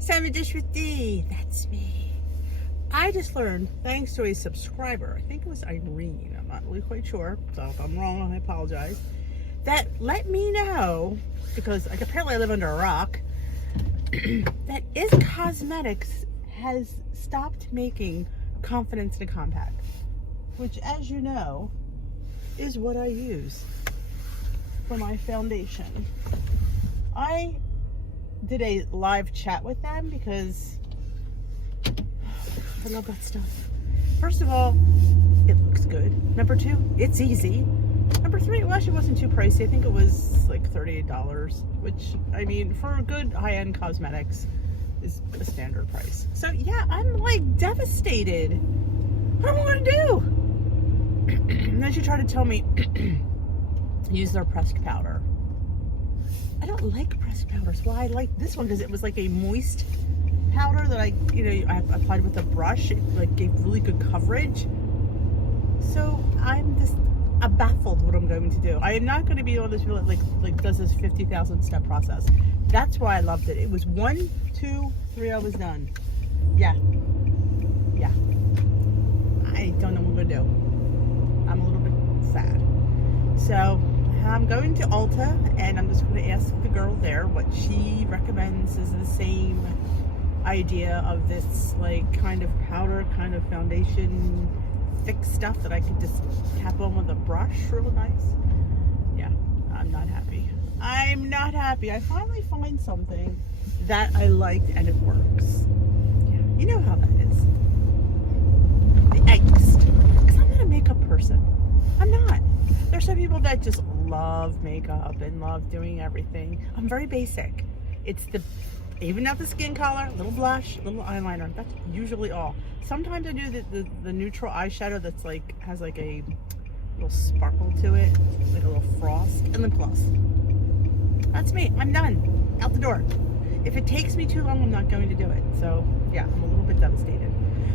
Salmon Dish with D. That's me. I just learned, thanks to a subscriber, I think it was Irene, I'm not really quite sure, so if I'm wrong, I apologize, that let me know, because like apparently I live under a rock, that Is Cosmetics has stopped making Confidence in a Compact, which, as you know, is what I use for my foundation. I did a live chat with them because I love that stuff. First of all, it looks good. Number two, it's easy. Number three, it actually wasn't too pricey. I think it was like $38, which, I mean, for a good high-end cosmetics is a standard price. So yeah, I'm like devastated. What am I gonna do? And then she tried to tell me use their pressed powder. I don't like pressed powders. Well, I like this one because it was like a moist powder that I applied with a brush. It like gave really good coverage. So I'm baffled what I'm going to do. I am not going to be one of those people that like does this 50,000 step process. That's why I loved it. It was 1, 2, 3. I was done. Yeah. I don't know what I'm going to do. I'm a little bit sad. So I'm going to Ulta and I'm just going to ask the girl there what she recommends is the same idea of this like kind of powder, kind of foundation, thick stuff that I could just tap on with a brush real nice. Yeah, I'm not happy. I'm not happy. I finally find something that I liked and it works. Yeah, you know how that is. The angst. Because I'm not a makeup person. I'm not. There's some people that just love makeup and love doing everything. I'm very basic. It's even out the skin color, little blush, little eyeliner. That's usually all. Sometimes I do the neutral eyeshadow that's like has like a little sparkle to it, like a little frost, and lip gloss. That's me. I'm done. Out the door. If it takes me too long, I'm not going to do it. So yeah, I'm a little bit devastated.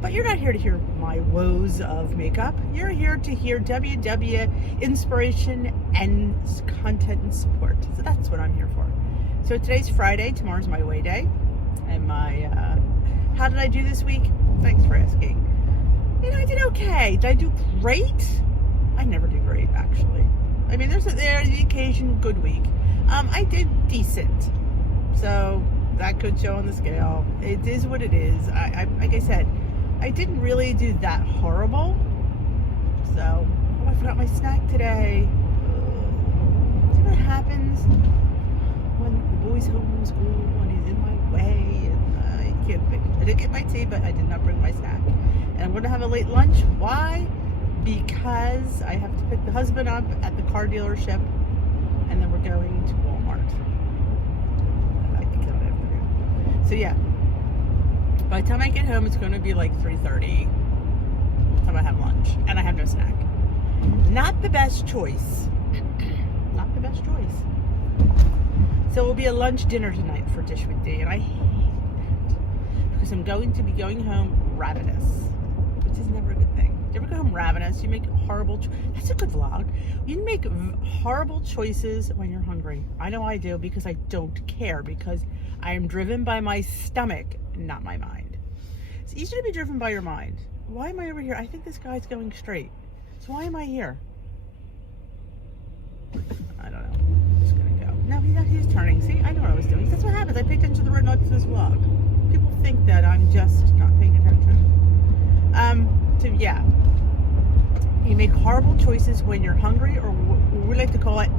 But you're not here to hear my woes of makeup. You're here to hear WW inspiration and content and support. So that's what I'm here for. So today's Friday. Tomorrow's my away day. And how did I do this week? Thanks for asking. I did okay. Did I do great? I never do great, actually. I mean, there's the occasion good week. I did decent. So that could show on the scale. It is what it is. Like I said, I didn't really do that horrible. So, I forgot my snack today. See what happens when the boy's home from school and he's in my way and I can't pick. I did get my tea, but I did not bring my snack. And I'm going to have a late lunch. Why? Because I have to pick the husband up at the car dealership and then we're going to Walmart. I think that afternoon. So yeah. By the time I get home, it's going to be like 3:30. By the time I have lunch. And I have no snack. Not the best choice. Not the best choice. So it will be a lunch dinner tonight for Dish with D. And I hate it. Because I'm going to be going home ravenous. Which is never a good thing. You ever go home ravenous? You make horrible That's a good vlog. You make horrible choices when you're hungry. I know I do because I don't care. Because I am driven by my stomach, not my mind. It's easy to be driven by your mind. Why am I over here? I think this guy's going straight. So why am I here? I don't know. I'm just gonna go. No, he's turning. See, I know what I was doing. That's what happens. I pay attention to the red lights in this vlog. People think that I'm just not paying attention. So yeah. You make horrible choices when you're hungry, or we like to call it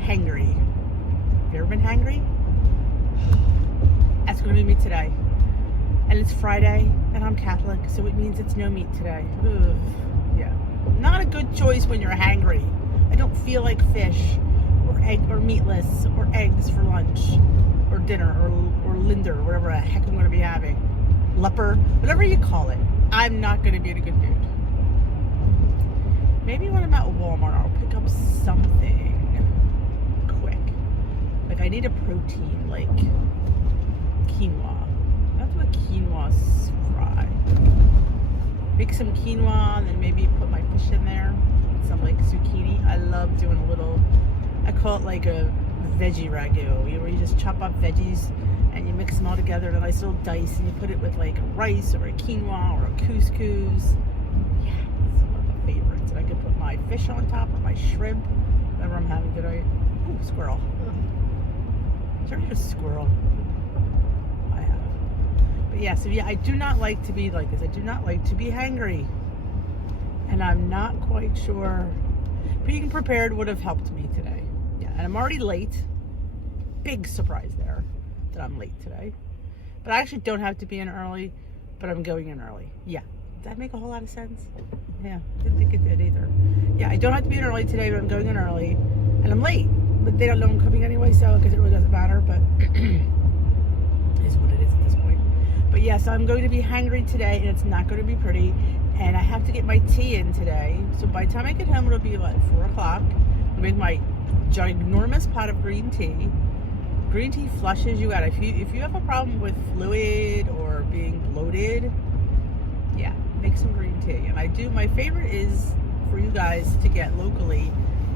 hangry. Have you ever been hangry? That's going to be me today. And it's Friday, and I'm Catholic, so it means it's no meat today. Ugh. Yeah. Not a good choice when you're hangry. I don't feel like fish, or egg, or meatless, or eggs for lunch, or dinner, or Linder, or whatever the heck I'm going to be having. Leper, whatever you call it. I'm not going to be in a good mood. Maybe when I'm at Walmart, I'll pick up something quick. Like, I need a protein, like quinoa. I'll do a quinoa fry. Make some quinoa and then maybe put my fish in there. Some like zucchini. I love doing a little, I call it like a veggie ragu, where you just chop up veggies and you mix them all together in a nice little dice, and you put it with like a rice or a quinoa or a couscous. Yeah, it's one of my favorites. And I could put my fish on top or my shrimp, whatever I'm having today. Ooh, squirrel. Is there a squirrel? I have. But yeah, so yeah, I do not like to be like this. I do not like to be hangry. And I'm not quite sure. Being prepared would have helped me today. Yeah, and I'm already late. Big surprise there that I'm late today. But I actually don't have to be in early, but I'm going in early. Yeah. Did that make a whole lot of sense? Yeah, didn't think it did either. Yeah, I don't have to be in early today, but I'm going in early. And I'm late. But they don't know I'm coming anyway, so because it really doesn't matter, but it is what it is at this point. But yeah, so I'm going to be hangry today, and it's not going to be pretty. And I have to get my tea in today. So by the time I get home, it'll be what, 4 o'clock. I'll make my ginormous pot of green tea. Green tea flushes you out. If you have a problem with fluid or being bloated, yeah, make some green tea. And I do, my favorite is for you guys to get locally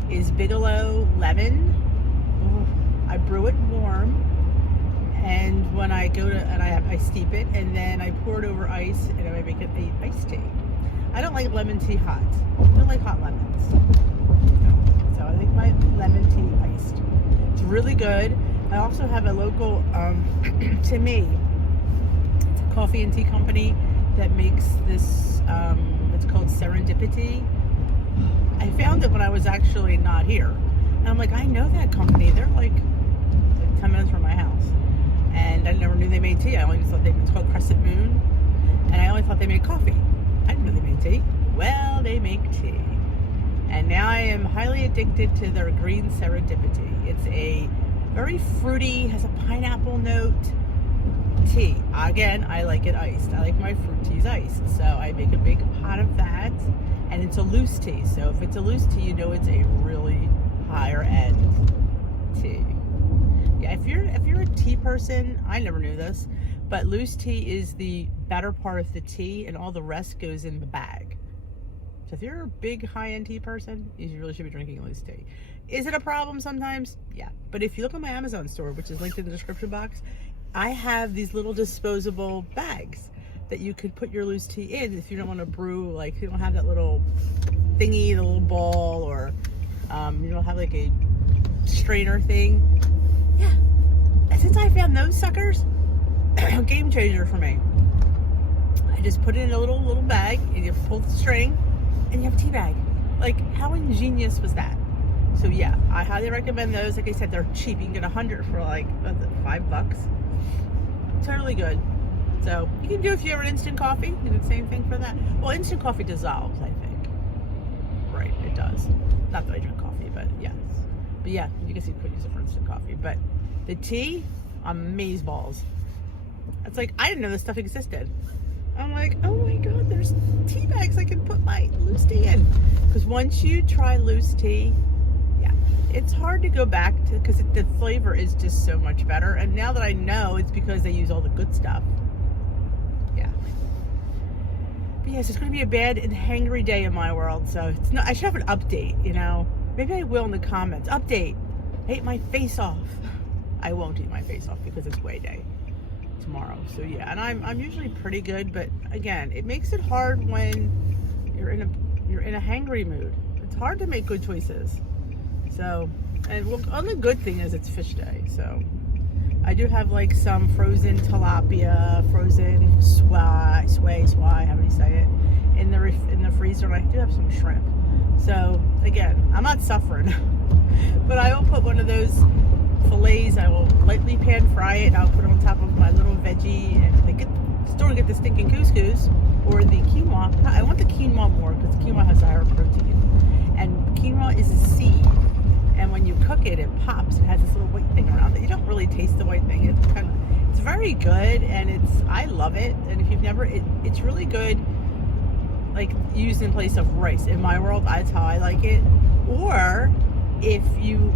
is Bigelow lemon. Oh, I brew it warm, and when I go to, and I steep it, and then I pour it over ice, and I make it a iced tea. I don't like lemon tea hot. I don't like hot lemons. No. So I like my lemon tea iced. It's really good. I also have a local, to me, it's a coffee and tea company that makes this, it's called Serendipity. I found it when I was actually not here. And I'm like, I know that company. They're like 10 minutes from my house. And I never knew they made tea. I only thought it's called Crescent Moon. And I only thought they made coffee. I didn't know they made tea. Well, they make tea. And now I am highly addicted to their green Serendipity. It's a very fruity, has a pineapple note tea. Again, I like it iced. I like my fruit teas iced. So I make a big pot of that. And it's a loose tea. So if it's a loose tea, you know it's a really higher end tea. Yeah, if you're a tea person, I never knew this, but loose tea is the better part of the tea, and all the rest goes in the bag. So if you're a big high-end tea person, you really should be drinking loose tea. Is it a problem sometimes? Yeah. But if you look at my Amazon store, which is linked in the description box, I have these little disposable bags that you could put your loose tea in if you don't want to brew, like you don't have that little thingy, the little ball, or you don't have like a strainer thing. Yeah. And since I found those suckers, game changer for me. I just put it in a little bag, and you pull the string, and you have a tea bag. Like, how ingenious was that? So yeah, I highly recommend those. Like I said, they're cheap. You can get 100 for like, what's it, $5. Totally good. So you can do, if you have an instant coffee, you do the same thing for that. Well, instant coffee dissolves, I think. Right, it does. Not that I drink coffee, but yes. But yeah, you can see you could use it for instant coffee. But the tea, amazeballs. It's like, I didn't know this stuff existed. I'm like, oh my God, there's tea bags I can put my loose tea in. Because once you try loose tea, yeah, it's hard to go back to, because the flavor is just so much better. And now that I know, it's because they use all the good stuff. Yeah. But yes, it's going to be a bad and hangry day in my world. So it's not, I should have an update, you know. Maybe I will in the comments. Update. I ate my face off. I won't eat my face off because it's weigh day tomorrow. So yeah, and I'm usually pretty good, but again, it makes it hard when you're in a hangry mood. It's hard to make good choices. So, and well, only good thing is it's fish day. So I do have like some frozen tilapia, frozen swai, how do you say it, in the freezer, and I do have some shrimp. So again, I'm not suffering, but I will put one of those fillets, I will lightly pan fry it, and I'll put it on top of my little veggie, and still get the stinking couscous or the quinoa. I want the quinoa more because quinoa has higher protein, and quinoa is a seed, and when you cook it, it pops. It has this little white thing around it. You don't really taste the white thing. It's very good, and I love it. And if you've never, it's really good, like used in place of rice. In my world, that's how I like it. Or if you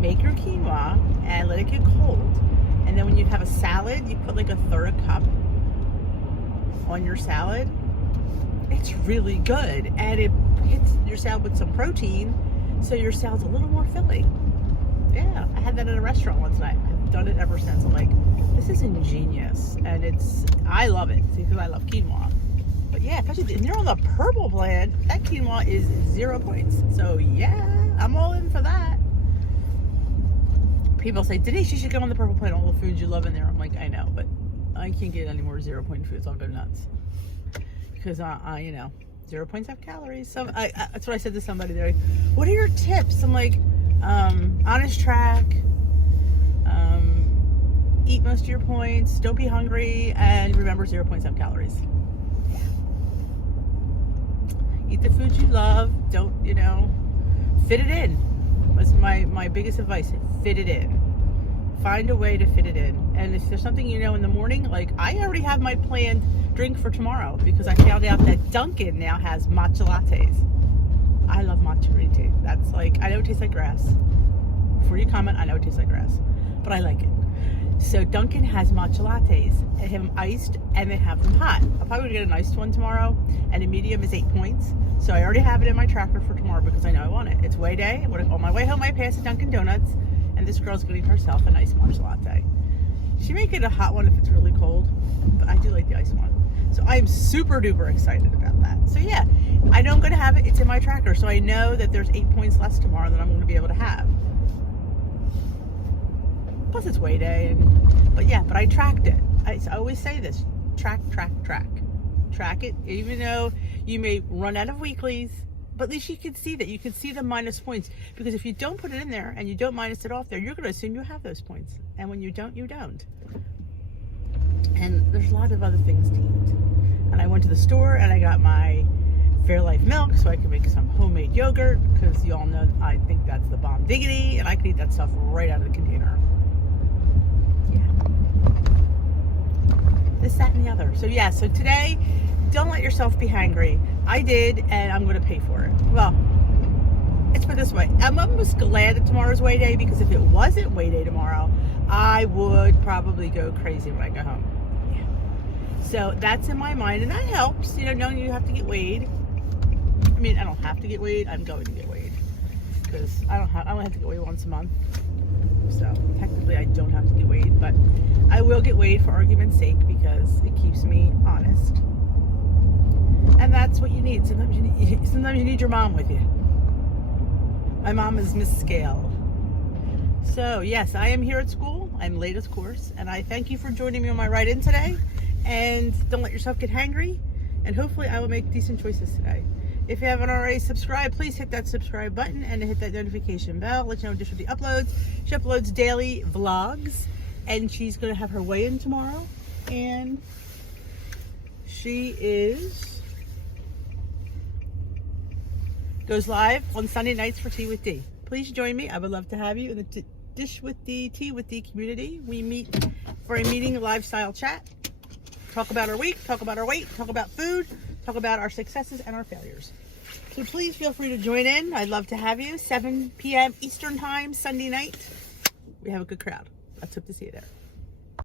make your quinoa and let it get cold, and then when you have a salad, you put like a third cup on your salad. It's really good, and it hits your salad with some protein, so your salad's a little more filling. Yeah, I had that at a restaurant once night. I've done it ever since. I'm like, this is ingenious, and I love it because I love quinoa. But yeah, especially if you're on the purple plan, that quinoa is 0 points. So yeah, I'm all in for that. People say, Denise, you should go on the purple plan, all the foods you love in there. I'm like, I know, but I can't get any more 0 point foods. I'll go nuts. Because, 0 points have calories. So that's what I said to somebody. They're like, what are your tips? I'm like, honest track, eat most of your points, don't be hungry, and remember 0 points have calories. Yeah. Eat the foods you love. Don't, fit it in. That's my biggest advice. Fit it in. Find a way to fit it in. And if there's something in the morning, like I already have my planned drink for tomorrow because I found out that Dunkin' now has matcha lattes. I love matcha green tea. That's like, I know it tastes like grass. Before you comment, I know it tastes like grass, but I like it. So Dunkin' has matcha lattes. They have them iced and they have them hot. I'll probably get an iced one tomorrow, and a medium is 8 points. So I already have it in my tracker for tomorrow because I know I want it. It's way day. On my way home, I pass a Dunkin' Donuts, and this girl's getting herself a nice matcha latte. She may get a hot one if it's really cold, but I do like the iced one. So I'm super duper excited about that. So yeah, I know I'm going to have it. It's in my tracker. So I know that there's 8 points less tomorrow than I'm going to be able to have. Plus it's way day. But I tracked it. I always say this, track. Track it, even though you may run out of weeklies, but at least you can see that. You can see the minus points. Because if you don't put it in there and you don't minus it off there, you're going to assume you have those points. And when you don't, you don't. And there's a lot of other things to eat. And I went to the store and I got my Fairlife milk so I can make some homemade yogurt, because you all know I think that's the bomb diggity, and I can eat that stuff right out of the container. Yeah. This, that, and the other. So yeah, so today, don't let yourself be hangry. I did, and I'm going to pay for it. Well, it's put this way. I'm almost glad that tomorrow's weigh day, because if it wasn't weigh day tomorrow, I would probably go crazy when I go home. Yeah. So that's in my mind, and that helps, knowing you have to get weighed. I mean, I don't have to get weighed. I'm going to get weighed, because I only have to get weighed once a month. So technically I don't have to get weighed, but I will get weighed for argument's sake, because it keeps me honest. And that's what you need. Sometimes you need your mom with you. My mom is Miss Scale. So yes, I am here at school. I'm late, of course, and I thank you for joining me on my ride in today. And don't let yourself get hangry, and hopefully I will make decent choices today. If you haven't already subscribed, please hit that subscribe button and hit that notification bell. Let you know when she uploads. She uploads daily vlogs, and she's going to have her weigh-in tomorrow. And she goes live on Sunday nights for Tea with D. Please join me. I would love to have you in the Dish with D, Tea with D community. We meet for a meeting lifestyle chat. Talk about our week, talk about our weight, talk about food, talk about our successes and our failures. So please feel free to join in. I'd love to have you. 7 p.m. Eastern Time, Sunday night. We have a good crowd. Let's hope to see you there.